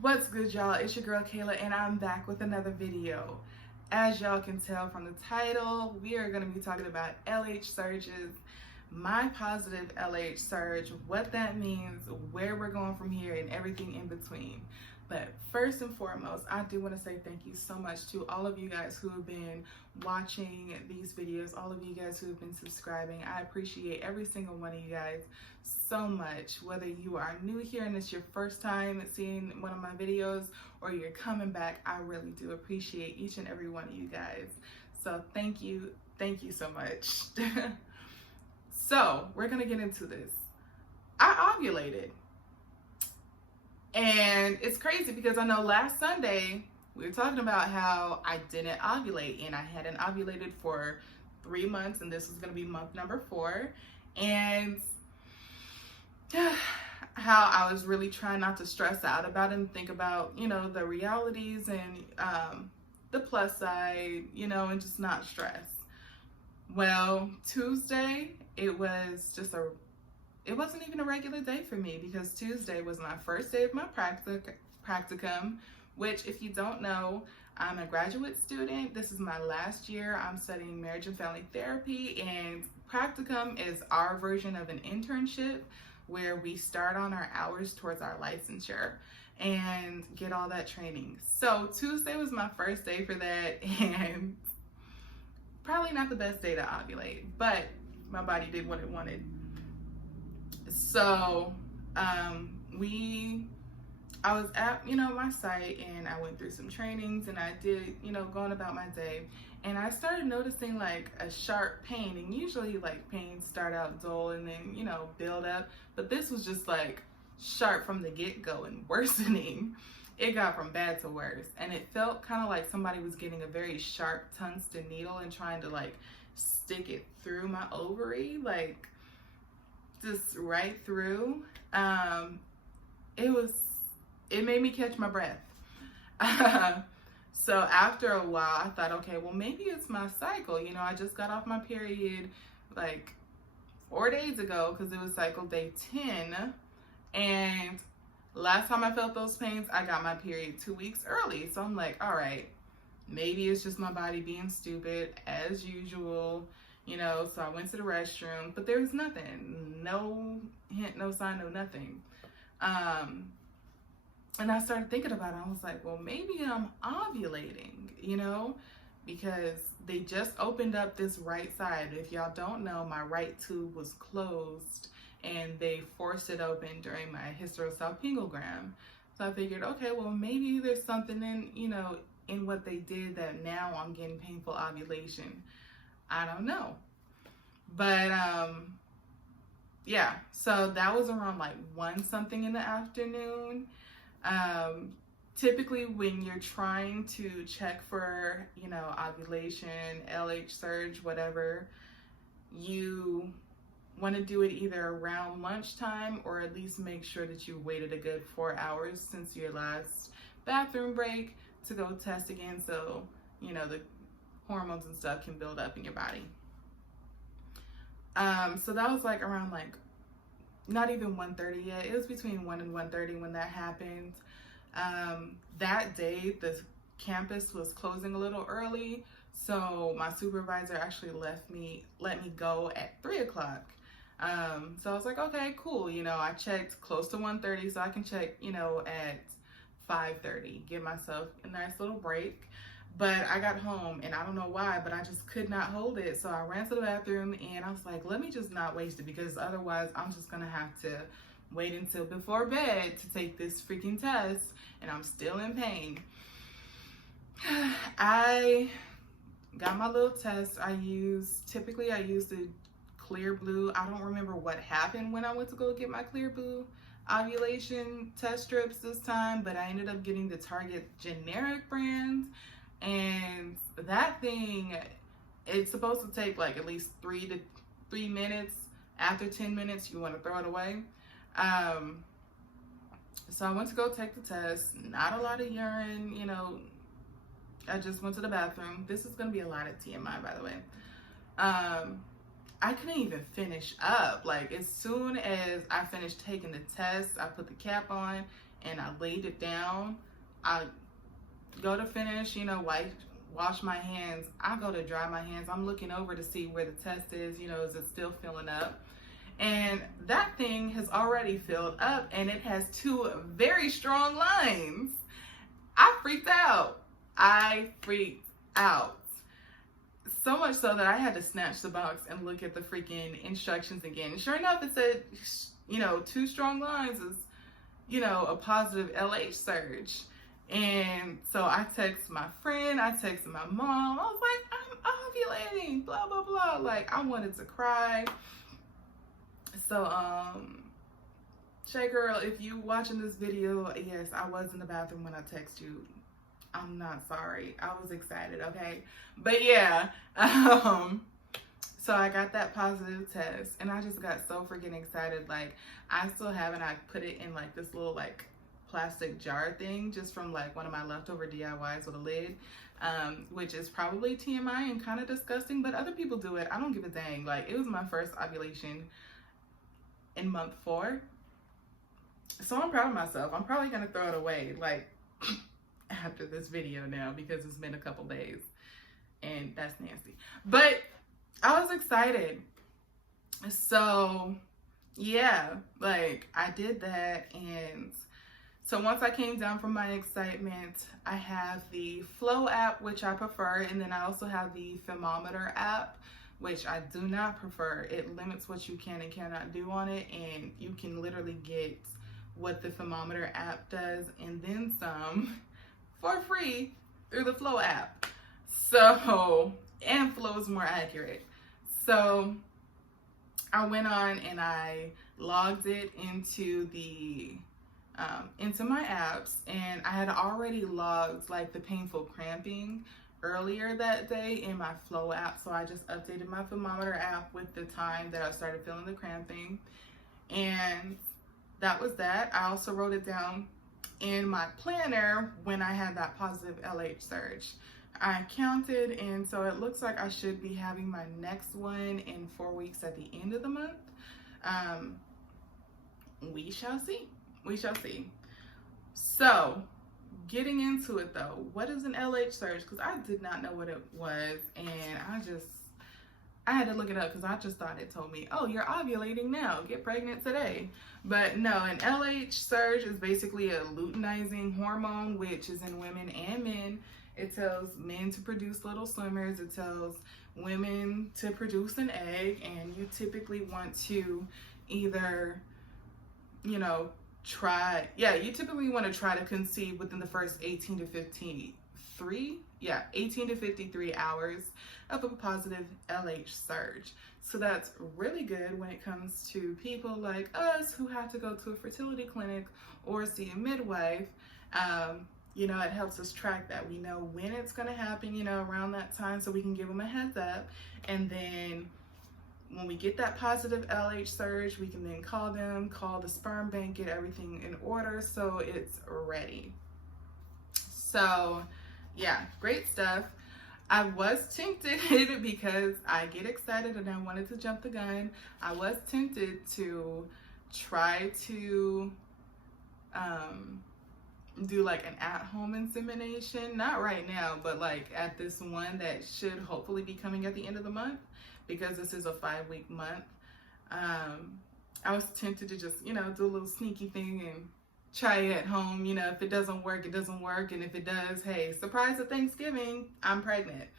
What's good, y'all? It's your girl Kayla, and I'm back with another video. As y'all can tell from the title, we are going to be talking about LH surges, my positive LH surge, what that means, where we're going from here, and everything in between. But first and foremost, I do want to say thank you so much to all of you guys who have been watching these videos, all of you guys who have been subscribing. I appreciate every single one of you guys so much. Whether you are new here and it's your first time seeing one of my videos or you're coming back, I really do appreciate each and every one of you guys. So thank you so much. So we're gonna get into this. I ovulated. And it's crazy because I know last Sunday we were talking about how I didn't ovulate and I hadn't ovulated for 3 months, and this was going to be month number 4. And how I was really trying not to stress out about it and think about, you know, the realities and the plus side, you know, and just not stress. Well, Tuesday, it wasn't even a regular day for me because Tuesday was my first day of my practicum, which, if you don't know, I'm a graduate student. This is my last year. I'm studying marriage and family therapy, and practicum is our version of an internship where we start on our hours towards our licensure and get all that training. So Tuesday was my first day for that, and probably not the best day to ovulate, but my body did what it wanted. So I was at, you know, my site, and I went through some trainings, and I did, you know, going about my day, and I started noticing like a sharp pain. And usually like pains start out dull and then, you know, build up, but this was just like sharp from the get-go and worsening. It got from bad to worse, and it felt kind of like somebody was getting a very sharp tungsten needle and trying to like stick it through my ovary, like just right through. It made me catch my breath. So after a while, I thought, okay, well, maybe it's my cycle. You know, I just got off my period like 4 days ago because it was cycle day 10. And last time I felt those pains, I got my period 2 weeks early. So I'm like, all right, maybe it's just my body being stupid as usual. You know, so I went to the restroom, but there was nothing, no hint, no sign, no nothing. And I started thinking about it. I was like, well, maybe I'm ovulating, you know, because they just opened up this right side. If y'all don't know, my right tube was closed, and they forced it open during my hysterosalpingogram. So I figured, okay, well, maybe there's something in, you know, in what they did that now I'm getting painful ovulation. I don't know. But yeah, so that was around like 1 something in the afternoon. Typically when you're trying to check for, you know, ovulation, LH surge, whatever, you want to do it either around lunchtime, or at least make sure that you waited a good 4 hours since your last bathroom break to go test again, so, you know, the hormones and stuff can build up in your body. So that was like around like not even 1:30 yet. It was between 1 and 1:30 when that happened. That day the campus was closing a little early, so my supervisor actually let me go at 3 o'clock. So I was like, okay, cool. You know, I checked close to 1:30, so I can check, you know, at 5:30, give myself a nice little break. But I got home, and I don't know why, but I just could not hold it. So I ran to the bathroom, and I was like, let me just not waste it, because otherwise I'm just gonna have to wait until before bed to take this freaking test, and I'm still in pain. I got my little test. Typically I use the clear blue. I don't remember what happened when I went to go get my clear blue ovulation test strips this time, but I ended up getting the Target generic brand. And that thing, it's supposed to take like at least 3 minutes. After 10 minutes, you want to throw it away. So I went to go take the test. Not a lot of urine, you know. I just went to the bathroom. This is going to be a lot of TMI, by the way. I couldn't even finish up. Like, as soon as I finished taking the test, I put the cap on, and I laid it down. I go to finish, wash my hands. I go to dry my hands. I'm looking over to see where the test is, is it still filling up? And that thing has already filled up, and it has 2 very strong lines. I freaked out. So much so that I had to snatch the box and look at the freaking instructions again. And sure enough, it said, 2 strong lines is, a positive LH surge. And so I texted my friend, I texted my mom. I was like, I'm ovulating, blah, blah, blah. Like, I wanted to cry. So, Shay girl, if you watching this video, yes, I was in the bathroom when I text you. I'm not sorry. I was excited, okay? But yeah, so I got that positive test, and I just got so freaking excited. Like, I still have it. I put it in like this little like plastic jar thing, just from like one of my leftover DIYs with a lid, which is probably TMI and kind of disgusting, but other people do it. I don't give a dang. Like, it was my first ovulation in month 4. So I'm proud of myself. I'm probably gonna throw it away like after this video now, because it's been a couple days and that's nasty. But I was excited. So yeah, like I did that. And so once I came down from my excitement, I have the Flow app, which I prefer, and then I also have the Thermometer app, which I do not prefer. It limits what you can and cannot do on it, and you can literally get what the Thermometer app does and then some for free through the Flow app. So, and Flow is more accurate. So I went on and I logged it into into my apps, and I had already logged like the painful cramping earlier that day in my Flow app. So I just updated my Thermometer app with the time that I started feeling the cramping, and that was that. I also wrote it down in my planner when I had that positive LH surge. I counted, and so it looks like I should be having my next one in 4 weeks at the end of the month. We shall see. We shall see. So, getting into it though, what is an LH surge? Because I did not know what it was, and I had to look it up because I just thought it told me, oh, you're ovulating now, get pregnant today. But no, an LH surge is basically a luteinizing hormone, which is in women and men. It tells men to produce little swimmers. It tells women to produce an egg, and you typically want to either, you typically want to try to conceive within the first 18 to 53 hours of a positive LH surge. So that's really good when it comes to people like us who have to go to a fertility clinic or see a midwife. It helps us track that. We know when it's going to happen, around that time, so we can give them a heads up. And then when we get that positive LH surge, we can then call the sperm bank, get everything in order so it's ready. So yeah, great stuff. I was tempted because I get excited and I wanted to jump the gun. I was tempted to try to do like an at-home insemination, not right now, but like at this one that should hopefully be coming at the end of the month, because this is a 5-week month. I was tempted to just, do a little sneaky thing and try it at home. If it doesn't work, it doesn't work. And if it does, hey, surprise at Thanksgiving, I'm pregnant.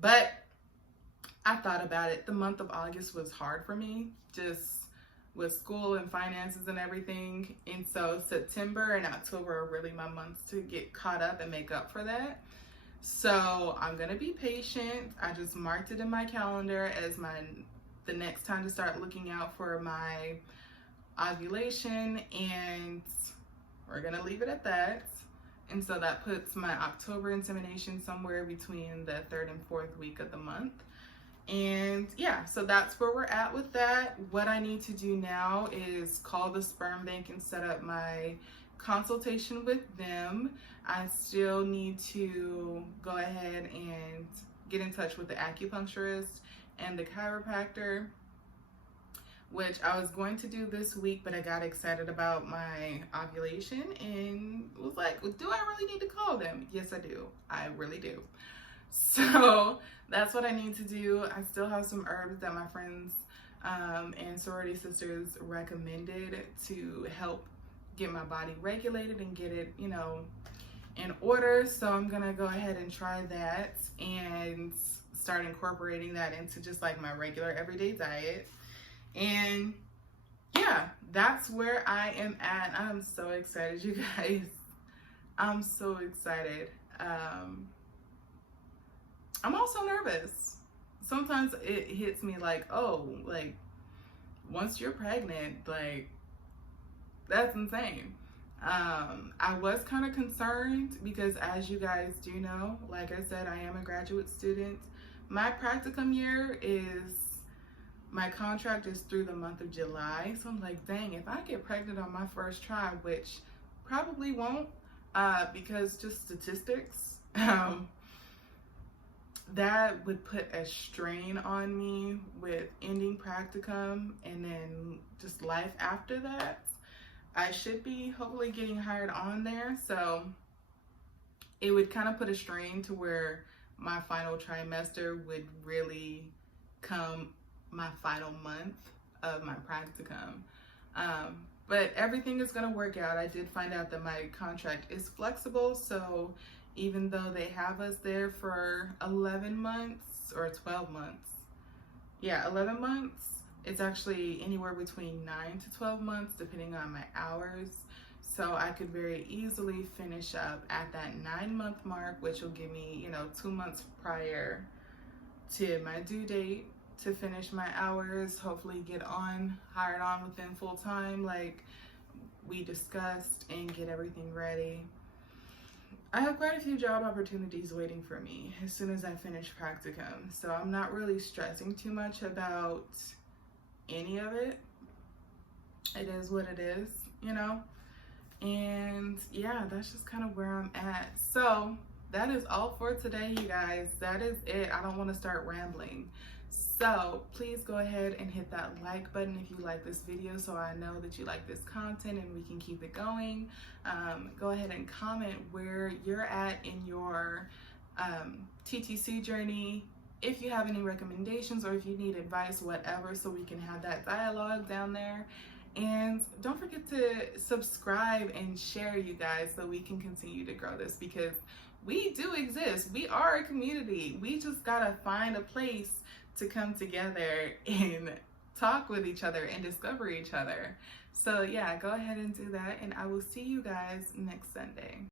But I thought about it. The month of August was hard for me, just with school and finances and everything. And so September and October are really my months to get caught up and make up for that. So I'm gonna be patient. I just marked it in my calendar as the next time to start looking out for my ovulation, and we're gonna leave it at that. And so that puts my October insemination somewhere between the 3rd and 4th week of the month. And yeah, so that's where we're at with that. What I need to do now is call the sperm bank and set up my consultation with them. I still need to go ahead and get in touch with the acupuncturist and the chiropractor. which I was going to do this week, but I got excited about my ovulation and was like, well, do I really need to call them? Yes, I do. I really do. So that's what I need to do. I still have some herbs that my friends and sorority sisters recommended to help get my body regulated and get it, you know, in order. So I'm gonna go ahead and try that and start incorporating that into just like my regular everyday diet. And yeah, that's where I am at. I'm so excited, you guys. I'm so excited. I'm also nervous. Sometimes it hits me like, oh, like once you're pregnant, like that's insane. I was kind of concerned because, as you guys do know, like I said, I am a graduate student. My practicum year my contract is through the month of July. So I'm like, dang, if I get pregnant on my first try, which probably won't, because just statistics, that would put a strain on me with ending practicum and then just life after that. I should be hopefully getting hired on there. So it would kind of put a strain to where my final trimester would really come my final month of my practicum. But everything is going to work out. I did find out that my contract is flexible. So even though they have us there for 11 months or 12 months, yeah, 11 months, it's actually anywhere between 9 to 12 months, depending on my hours. So I could very easily finish up at that 9-month mark, which will give me, you know, 2 months prior to my due date to finish my hours, hopefully get hired on within full time like we discussed, and get everything ready. I have quite a few job opportunities waiting for me as soon as I finish practicum. So I'm not really stressing too much about any of it. It is what it is, you know? And yeah, that's just kind of where I'm at. So that is all for today, you guys. That is it. I don't want to start rambling. So please go ahead and hit that like button if you like this video, so I know that you like this content and we can keep it going. Go ahead and comment where you're at in your TTC journey, if you have any recommendations or if you need advice, whatever, so we can have that dialogue down there. And don't forget to subscribe and share, you guys, so we can continue to grow this, because we do exist. We are a community. We just gotta find a place to come together and talk with each other and discover each other. So yeah, go ahead and do that, and I will see you guys next Sunday.